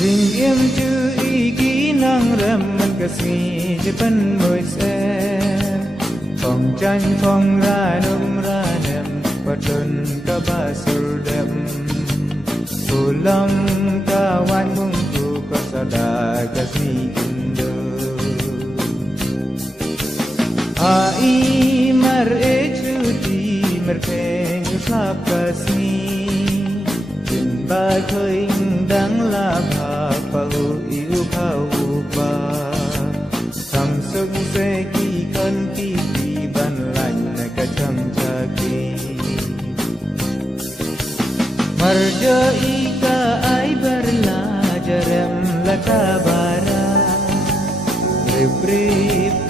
Ring em chữ ý kỹ năng rem mình cả si chỉ bên môi xem phòng tranh phòng ra nôm ra nem và đơn cả ba sầu đẹp phù lâm cả wan mung tu có sa đà cả si indo ai mar e chữ đi mar keng slap cả si ba khơi đang la pha pau yêu phao ba sam sung se ki kan ki ban lạnh ka cham cha ki mar jo i ka ai berla jarem la ka bara rib